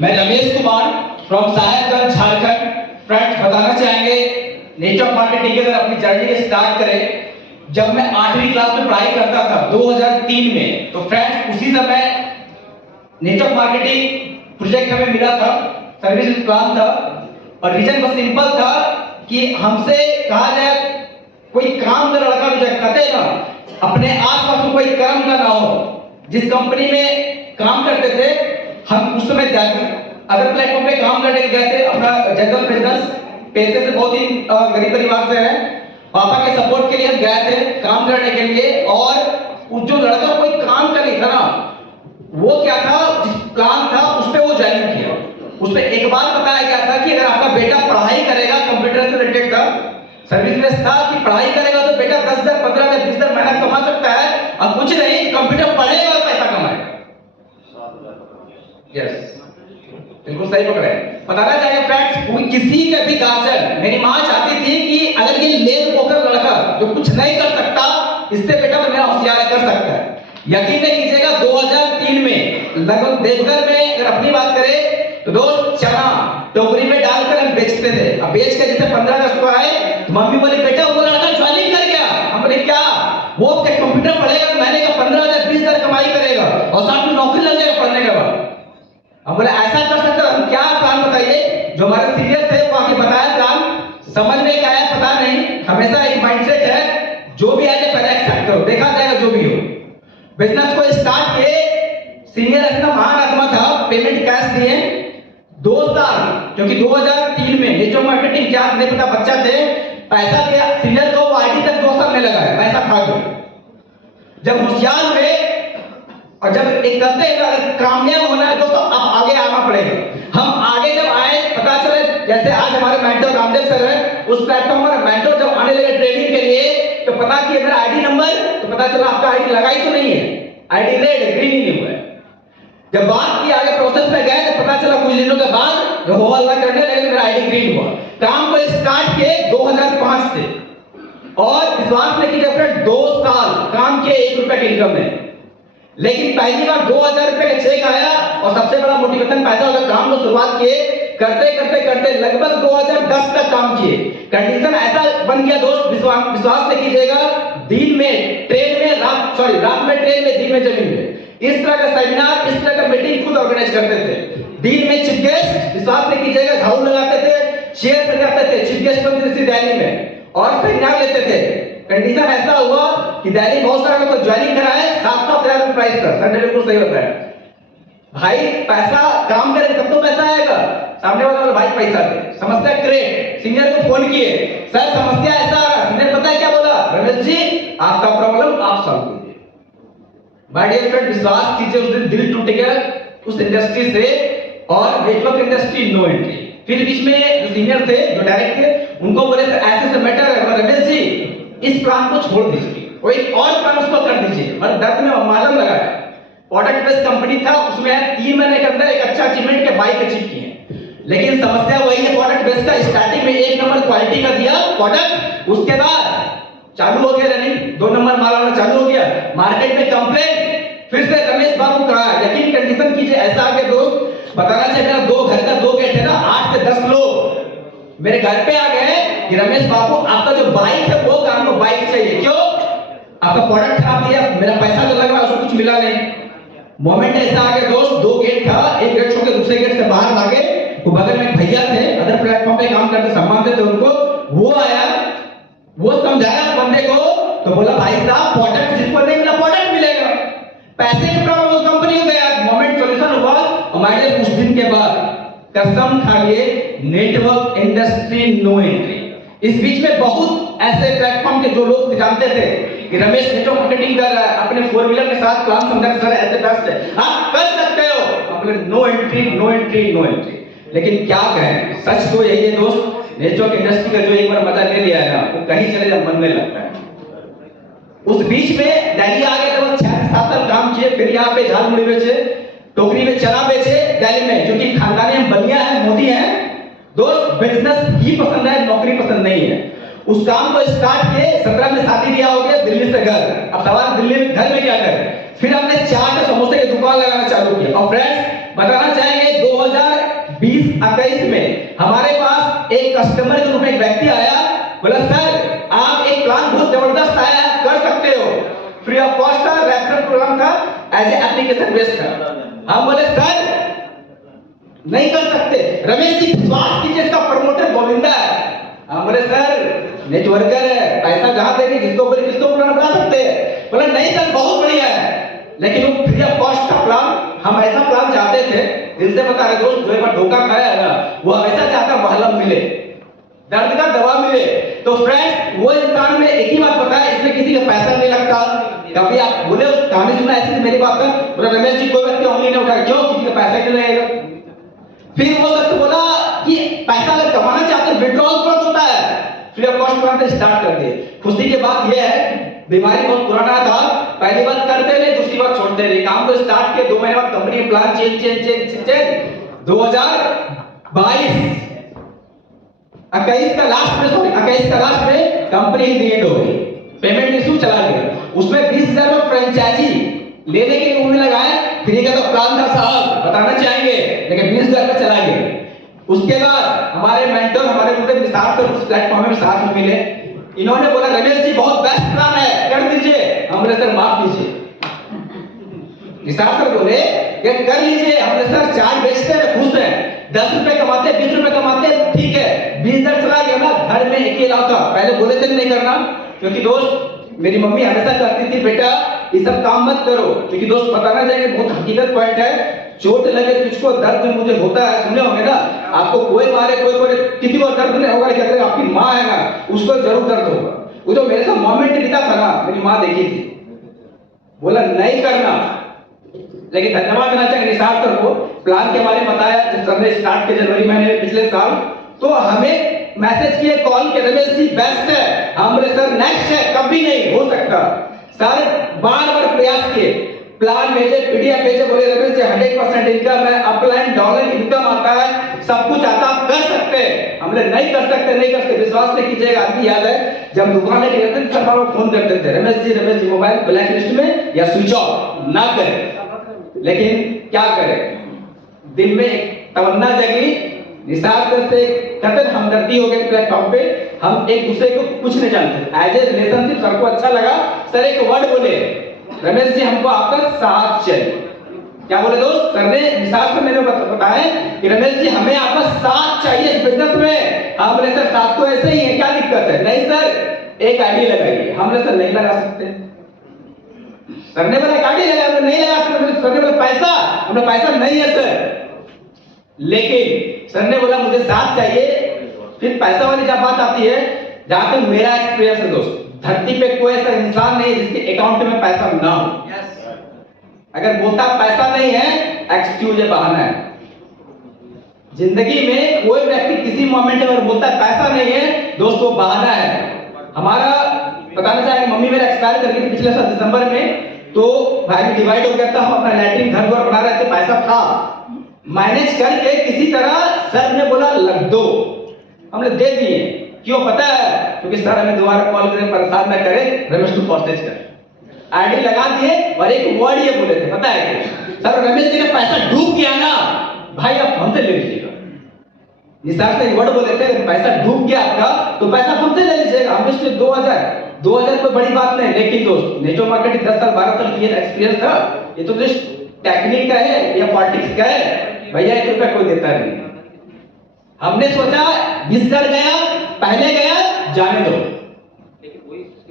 मैं Ramesh Kumar from Sahebganj Jharkhand. Friends, बताना चाहेंगे नेटवर्क मार्केटिंग की अगर अपनी जर्नी स्टार्ट करें, जब मैं 8वीं क्लास में पढ़ाई करता था 2003 में, तो फ्रेंड्स उसी समय नेटवर्क मार्केटिंग प्रोजेक्ट हमें मिला था, सर्विस प्लान था, और रीजन बस सिंपल था कि हमसे कहा जाए कोई काम का लड़का जो कहते हैं ना, अपने आसपास में कोई कर्म का ना हो। जिस कंपनी में काम करते थे हम उस समय अदर प्लेटफॉर्म पे काम करने गए थे, अपना जनरल बिजनेस, पैसे से बहुत ही गरीब परिवार से है, पापा के सपोर्ट के लिए हम गए थे काम करने के लिए। और जो लड़का कोई काम का नहीं था ना, वो क्या था, जिस प्लान था उस पे वो ज्वाइन किया। उसमें एक बार बताया गया था कि अगर आपका बेटा पढ़ाई करेगा, कंप्यूटर से रिलेटेड था, सर्विस में था कि पढ़ाई करेगा तो बेटा 10,000, 15,000, 20,000 महीना कमा सकता है, और कुछ नहीं, कंप्यूटर पढ़ेगा और पैसा कमाएगा। यस, बिल्कुल सही पकड़े। बताना चाहिए फ्रेंड्स, किसी के भी गार्जियन, मेरी माँ चाहती थी कि अगर ये लेन पोकर लड़का जो कुछ नहीं कर सकता, इससे बेटा तो मेरा होशियार कर सकता है। यकीन नहीं कीजिएगा, 2003 में लगभग देवघर में अगर अपनी बात करें तो दोस्त चना टोकरी में डालकर हम बेचते थे। अब बेच के जैसे 15 अगस्त को आए तो मम्मी बोली बेटा वो लड़का ज्वाइनिंग कर गया। हम बोले क्या? वो कंप्यूटर पढ़ेगा तो महीने का 15,000 20,000 कमाई करेगा और साथ में नौकरी लग जाएगा पढ़ने के बाद। हम बोले ऐसा कर सकते हो? हम क्या प्लान बताइए? जो हमारे सीनियर थे वो आके बताया प्लान, समझ में क्या है पता नहीं, हमेशा एक माइंडसेट है जो भी आए पहले एक्सेप्ट करो, देखा जाएगा जो भी हो। बिजनेस को स्टार्ट किए, सीनियर इतना महान आत्मा था, पेमेंट कैश दिए 2 साल, क्योंकि 2003 में नेटवर्क मार्केटिंग क्या नहीं पता, बच्चा थे, पैसा दिया सीनियर को, वो आईटी तक 2 साल में लगाया पैसा खा के। जब होशियार हुए और जब एक कहते हैं अगर कामयाब होना है दोस्तों अब आगे आना पड़ेगा। हम आगे जब आए पता चले, जैसे आज हमारे मेंटर रामदेव सर है, उस प्लेटफॉर्म पर मेंटर जब आने लगे ट्रेनिंग के लिए, तो पता किया मेरा आईडी नंबर, तो पता चला आपका आईडी लगाई तो नहीं है, आईडी रेड है, ग्रीन ही नहीं हुआ है। जब बात की आगे प्रोसेस में गए तो पता चला कुछ दिनों के बाद जब होगा करने लगे मेरा आईडी ग्रीन हुआ। काम को स्टार्ट किए 2005 से, और विश्वास नहीं कीजिए फ्रेंड 2 साल काम किए 1 रुपए की इनकम में। लेकिन पहली बार 2,000 रुपए का चेक आया, और सबसे बड़ा मोटिवेशन पैसा होगा। काम को शुरुआत किए, करते करते करते लगभग 2010 तक काम किए। कंडीशन ऐसा बन गया दोस्त, विश्वास नहीं कीजिएगा, दिन में ट्रेन में, रात में ट्रेन में, दिन में जमीन में, इस तरह का सेमिनार, इस तरह का मीटिंग खुद ऑर्गेनाइज करते थे। दिन में चीफ गेस्ट, विश्वास नहीं कीजिएगा, झाड़ू लगाते थे, चेयर सजाते थे, चीफ गेस्ट बनते थे दिल्ली में और सेमिनार लेते थे। कंडीशन ऐसा हुआ कि दिल्ली बहुत सारे लोग ज्वाइनिंग कराए, 7,000 प्राइस था। सर ने बिल्कुल सही बताया, भाई पैसा काम करें तब तो पैसा आएगा। सामने वाला भाई पैसा दे, समस्या क्रिएट। सीनियर को फोन किए, सर समस्या ऐसा आ रहा। सीनियर पता है क्या बोला? रमेश जी आपका प्रॉब्लम आप सॉल्व कीजिए। माय डियर फ्रेंड, विश्वास कीजिए उस दिन दिल टूट गया उस इंडस्ट्री से, और नेटवर्क इंडस्ट्री नो एंट्री। फिर बीच में जो सीनियर थे, जो डायरेक्ट थे, उनको बोले ऐसे से मैटर है, रमेश जी इस प्लान को छोड़ दीजिए, कोई और प्लान उसको कर दीजिए। मतलब दर्द में मालूम लगाया। प्रोडक्ट बेस्ड कंपनी था, उसमें 3 महीने के अंदर एक अच्छा अचीवमेंट के बाइक अचीव किए। लेकिन समस्या वही है, प्रोडक्ट बेस्ड का स्टार्टिंग में 1 नंबर क्वालिटी का दिया प्रोडक्ट, उसके बाद चालू हो गया रनिंग, 2 नंबर माल आना चालू हो गया, मार्केट में कंप्लेंट, फिर से रमेश बाबू कहा। यकीन कंडीशन कीजिए ऐसा आगे दोस्त, बताना चाहिए 2 घर का 2 गेट है ना, 8 से 10 लोग मेरे घर पे आ गए कि रमेश बाबू आपका जो बाइक है वो काम को बाइक चाहिए, क्यों? आपका प्रोडक्ट खराब दिया, मेरा पैसा जो लग रहा है उसको कुछ मिला नहीं। मोमेंट ऐसा आ गया दोस्त, 2 गेट था, एक गेट छोड़ के दूसरे गेट से बाहर भागे। वो बगल में भैया थे, अदर प्लेटफॉर्म पे काम करते, सम्मानते थे उनको, वो आया, वो समझाया उस बंदे को, तो बोला भाई साहब प्रोडक्ट जिसको नहीं मिला प्रोडक्ट मिलेगा, पैसे की प्रॉब्लम उस कंपनी को गया, मोमेंट सॉल्यूशन हुआ। हमारे कुछ दिन के बाद कसम खाइए नेटवर्क इंडस्ट्री नो एंट्री। इस बीच में बहुत ऐसे प्लेटफॉर्म के जो लोग जानते थे कि रमेश नेटवर्क मार्केटिंग कर रहा है, अपने 4 व्हीलर के साथ प्लान समझा सर ऐसे बेस्ट है, आप कर सकते हो, अपने no entry no entry no entry. लेकिन क्या कहें, सच तो यही है दोस्त, नेटवर्क इंडस्ट्री का जो एक बार मजा ले लिया है ना, वो कहीं चले जाए मन में लगता है। उस बीच में दिल्ली आ गए, तो 6-7 साल काम किए, फिर यहाँ पे झाल मुड़ी बेचे, टोकरी में चना बेचे दिल्ली में, जो कि खानदानी हम बलिया है, मोदी है दोस्त, बिजनेस ही पसंद है, नौकरी पसंद नहीं है। उस काम को स्टार्ट किए, 17 में शादी ब्याह हो गया, दिल्ली से घर। अब सवाल दिल्ली घर में क्या करें? फिर हमने चाट समोसे की दुकान लगाना चालू किया। और फ्रेंड्स बताना चाहेंगे 2000 2021 में हमारे पास एक कस्टमर के रूप में एक व्यक्ति आया, बोला सर आप एक प्लान बहुत जबरदस्त आया, कर सकते हो, फ्री ऑफ कॉस्ट था, रेफरल प्रोग्राम था, एज ए एप्लीकेशन बेस्ड था। हम बोले सर नहीं कर सकते, रमेश जी विश्वास कीजिए, इसका प्रमोटर गोविंदा है। हम बोले सर नेटवर्कर है, पैसा जहां देंगे जिसको बोले किसको प्लान बना सकते हैं। बोले नहीं सर बहुत बढ़िया है, लेकिन वो फ्री ऑफ कॉस्ट का प्लान, हम ऐसा प्लान चाहते थे, दिल से बता रहे दोस्त, जो एक बार धोखा खाया है ना, वो ऐसा चाहता महलम मिले, दर्द का दवा मिले। तो फ्रेंड वो इंसान में एक ही बात बताया, इसमें किसी का पैसा नहीं लगता। कभी आप बोले उस कहानी सुना ऐसी मेरी बात है, बोला रमेश जी कोई व्यक्ति ऑनलाइन नहीं उठाया, क्यों, किसी का पैसा नहीं लगेगा। फिर वो सच बोला कि पैसा अगर कमाना चाहते हैं विड्रॉल तुरंत होता है, free of cost plan start कर दिए। खुशी की बात यह है बीमारी बहुत पुराना था, पहली बार करते रहे, दूसरी बार छोड़ते रहे, काम तो स्टार्ट किए, 2 महीने बाद कंपनी प्लान चेंज 2021 का लास्ट में, सॉरी 21 का लास्ट में कंपनी ही क्रिएट हो गई, पेमेंट इशू चला गया। उसमें 20,000 में फ्रेंचाइजी लेने के लिए उन्होंने लगाया, फ्री का तो प्लान था साहब, बताना चाहेंगे, लेकिन 20,000 में चला गया। उसके बाद हमारे मेंटर हमारे मुझे विस्तार से उस प्लेटफॉर्म में साथ में मिले, इन्होंने बोला रमेश जी बहुत बेस्ट प्लान है, कर दीजिए। हमने सर माफ कीजिए, विस्तार सर बोले कि कर लीजिए। हमने सर चार्ज बेचते हैं खुश हैं, 10 रुपए कमाते हैं, 20 रुपए कमाते हैं, ठीक है, 20,000 चला गया ना, घर में एक ही इलाका, पहले बोले थे नहीं करना, क्योंकि दोस्त मेरी मम्मी हमेशा कहती थी बेटा ये सब काम मत करो, क्योंकि दोस्त बताना चाहिए बहुत हकीकत पॉइंट है, चोट लगे तुझको दर्द में मुझे होता है, सुने होंगे ना, आपको कोई मारे कोई बोले किसी को दर्द नहीं होगा, कहते हैं आपकी माँ है ना उसको जरूर दर्द होगा। वो जो मेरे साथ मोमेंट बीता था ना, मेरी माँ देखी थी, बोला नहीं करना। लेकिन धन्यवाद देना चाहिए निसार सर को, प्लान के बारे में बताया जब सर ने स्टार्ट किया जनवरी महीने पिछले साल, तो हमें मैसेज किए कॉल के रमेश जी बेस्ट है, हम बोले सर नेक्स्ट है, कभी नहीं हो सकता। सर बार बार प्रयास किए, प्लान भेजे, पीडीएफ भेजे, बोले रमेश जी 100% इनकम है, अपलाइन डॉलर इनकम आता है, सब कुछ आता, आप कर सकते हैं। हम बोले नहीं कर सकते, नहीं कर सकते, विश्वास नहीं कीजिएगा। आदमी याद है जब दुकान लेके जाते थे सर बार फोन करते थे, Ramesh ji mobile black list में या स्विच ऑफ ना करें, लेकिन क्या करें, दिल में एक तमन्ना जगी, निसार सर से कतई हमदर्दी हो गई प्लेटफॉर्म पे, हम एक दूसरे को कुछ नहीं जानते, एज ए रिलेशनशिप सर को अच्छा लगा। सर एक वर्ड बोले रमेश जी हमको आपका साथ चाहिए। क्या बोले दोस्त, सर ने निसार सर मेरे बताया कि रमेश जी हमें आपका साथ चाहिए इस बिजनेस में। हम बोले सर साथ तो ऐसे ही है, क्या दिक्कत है। नहीं सर एक आईडी लगाइए। हमने सर नहीं लगा सकते, सर ने बोला आईडी लगा, नहीं लगा सकते। सर ने बोला पैसा, हमने पैसा नहीं है सर, लेकिन सर ने बोला मुझे साथ चाहिए। फिर पैसा वाली जब बात आती है, जहां तक मेरा एक्सपीरियंस है दोस्त, धरती पे कोई ऐसा इंसान नहीं जिसके अकाउंट में पैसा ना हो। अगर बोलता पैसा नहीं है, एक्सक्यूज है, बहाना है। जिंदगी में कोई व्यक्ति किसी मोमेंट में अगर बोलता है पैसा नहीं है, दोस्तों बहाना है। हमारा बताना चाहेंगे, मम्मी मेरा एक्सपायर कर गई पिछले साल दिसंबर में, तो भाई में डिवाइड हो गया था, हम अपना लैट्रिन घर द्वार बना रहे थे, पैसा था, मैनेज करके किसी तरह सर ने बोला लग दो, हमने दे दिए। क्यों पता है, क्योंकि सर हमें दोबारा कॉल करें, परेशान ना करें, रमेश तू फॉरसेज कर, आईडी लगा दिए। और एक वर्ड ये बोले थे पता है कि सर रमेश जी का पैसा डूब गया ना भाई, आप हमसे ले लीजिएगा। निसार से वर्ड बोले थे पैसा डूब गया आपका तो पैसा हमसे ले लीजिएगा। हम इससे 2000 कोई बड़ी बात नहीं, लेकिन दोस्त नेटवर्क मार्केटिंग 10 साल 12 साल की एक्सपीरियंस था, ये तो जस्ट टेक्निक का है या पॉलिटिक्स का है भैया, 1 रुपया कोई देता नहीं। हमने सोचा 20,000 गया, पहले गया जाने दो,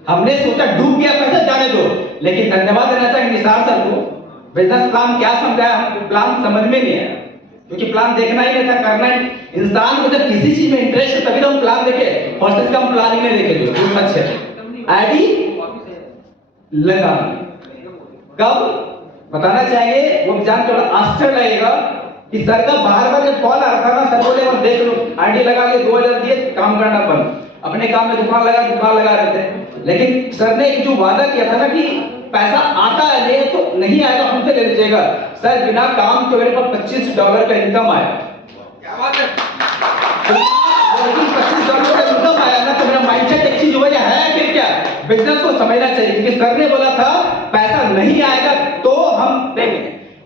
हमने सोचा डूब गया पैसा जाने दो। लेकिन धन्यवाद देना चाहिए निसार सर को, बिजनेस प्लान क्या समझाया, हम प्लान समझ में नहीं आया, क्योंकि प्लान देखना ही नहीं था, करना ही। इंसान को जब किसी चीज में इंटरेस्ट है तभी तो हम प्लान देखे, और इसका हम प्लान ही नहीं देखे दोस्तों। सच है, आईडी लगा कब बताना चाहिए, वो जान के आश्चर्य लगेगा कि सर का बार जब कॉल आ रहा था ना, सर बोले और देख लो आईडी लगा के 2000 दिए, काम करना बंद, अपने काम में दुकान लगा रहे थे। लेकिन सर ने जो वादा किया था ना कि पैसा आता है, ले तो नहीं आएगा हमसे ले लीजिएगा। सर बिना काम के मेरे पास $25 का इनकम आया। क्या बात है, $25 का इनकम आया ना, तो मेरा माइंडसेट एक चीज हो गया है कि क्या बिजनेस को समझना चाहिए, क्योंकि सर ने बोला था पैसा नहीं आएगा तो हम देंगे।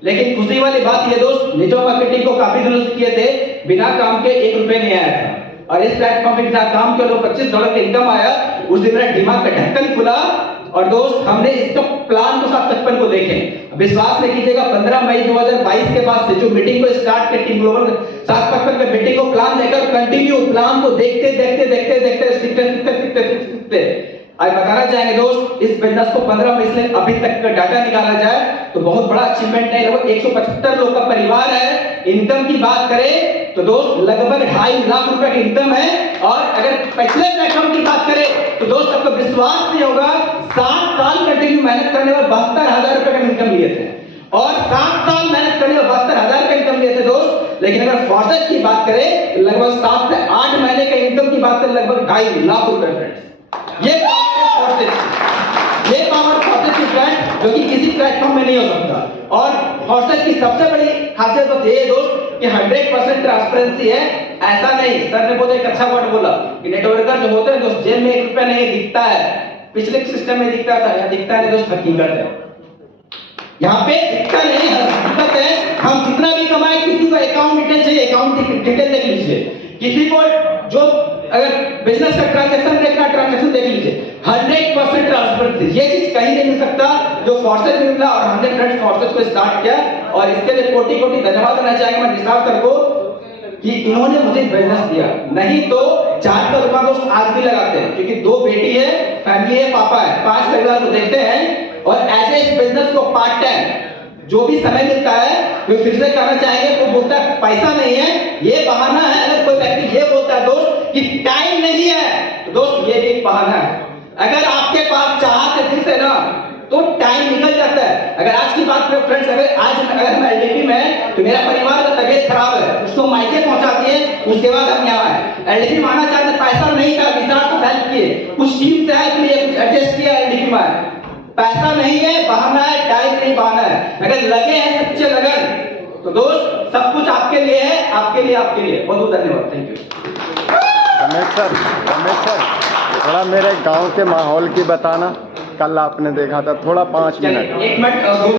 लेकिन खुशी वाली बात ये दोस्त, नेटवर्क मार्केटिंग को काफी दिनों से किए थे, बिना काम के $1 नहीं आया था, और इस प्लेटफॉर्म पे बिना काम के लोग $25 का इनकम आया। उस दिन मेरा दिमाग का ढक्कन खुला, और दोस्त हमने इसका प्लान तो 755 को देखें। विश्वास नहीं कीजिएगा, 15 मई 2022 के बाद से जो मीटिंग को स्टार्ट की टीम ग्लोबल 755 में मीटिंग को प्लान देकर कंटिन्यू प्लान को देखते आज बताना चाहेंगे दोस्त, इस बिजनेस को 15 मई से अभी तक का डाटा निकाला जाए तो बहुत बड़ा अचीवमेंट है। लगभग 175 लोग का परिवार है। इनकम की बात करें तो दोस्त लगभग 2.5 लाख रुपए की इनकम है। और अगर पिछले प्लेटफॉर्म की बात करें तो दोस्त आपको विश्वास नहीं होगा, 7 साल कंटिन्यू मेहनत करने पर 72,000 रुपए का इनकम लिए थे, और 7 साल मेहनत करने पर 72,000 का इनकम लिए थे दोस्त। लेकिन अगर फॉर्सेज की बात करें लगभग 7 से 8 महीने के इनकम की बात करें लगभग 2.5 लाख रुपए। फ्रेंड्स, ये पावर फॉर्सेज की फ्रेंड जो कि किसी प्लेटफॉर्म में नहीं हो सकता। और फॉर्सेज की सबसे बड़ी खासियत तो ये दोस्त कि 100% ट्रांसपेरेंसी है। ऐसा नहीं, सर ने बहुत एक अच्छा वर्ड बोला कि नेटवर्कर जो होते हैं दोस्त जेब में $1 नहीं दिखता है, पिछले सिस्टम में दिखता था, यहाँ दिखता है दोस्त, हकीकत है। यहाँ पे दिखता नहीं है, हकीकत है। हम कितना भी कमाए, किसी को अकाउंट डिटेल चाहिए, अकाउंट डिटेल देख लीजिए, किसी को जो अगर बिजनेस का ट्रांजैक्शन देखना, ट्रांजैक्शन देख लीजिए, 100% ट्रांसपेरेंसी। ये चीज कहीं नहीं मिल सकता जो फॉर्सेज में मिला। और हमने फ्रेंड्स फॉर्सेज को स्टार्ट किया, और इसके लिए कोटि कोटि धन्यवाद देना चाहेंगे मैं निसार सर को कि इन्होंने मुझे बिजनेस दिया। नहीं तो चाट का दुकान दोस्त आज भी लगाते हैं, क्योंकि 2 बेटी है, फैमिली है, पापा है, 5 परिवार को देखते हैं। और ऐसे इस बिजनेस को पार्ट टाइम जो भी समय मिलता है वो फिर से करना चाहेंगे। तो बोलता है पैसा नहीं है, ये बहाना है। अगर कोई व्यक्ति ये बोलता है दोस्त कि टाइम नहीं है, तो दोस्त ये भी एक बहाना है। अगर आपके पास चाहत है दिल से ना, तो टाइम निकल जाता है। अगर आज की बात करें फ्रेंड्स, अगर हम एलडीपी में है तो मेरा परिवार का तबीयत खराब है, उसको मायके पहुंचाती है, उसके बाद हम यहाँ आए। एलडीपी माना चाहते, पैसा नहीं था, विशाल से हेल्प किए, कुछ टीम से हेल्प लिए, कुछ एडजस्ट किया, एलडीपी में आए। पैसा नहीं है, बहाना है, टाइम नहीं बहाना है। अगर लगे हैं सच्चे लगन तो दोस्त सब कुछ आपके लिए है, आपके लिए, आपके लिए। बहुत बहुत धन्यवाद, थैंक यू। रमेश सर थोड़ा मेरे गांव के माहौल की बताना। कल आपने देखा था, थोड़ा 5 मिनट। 1 मिनट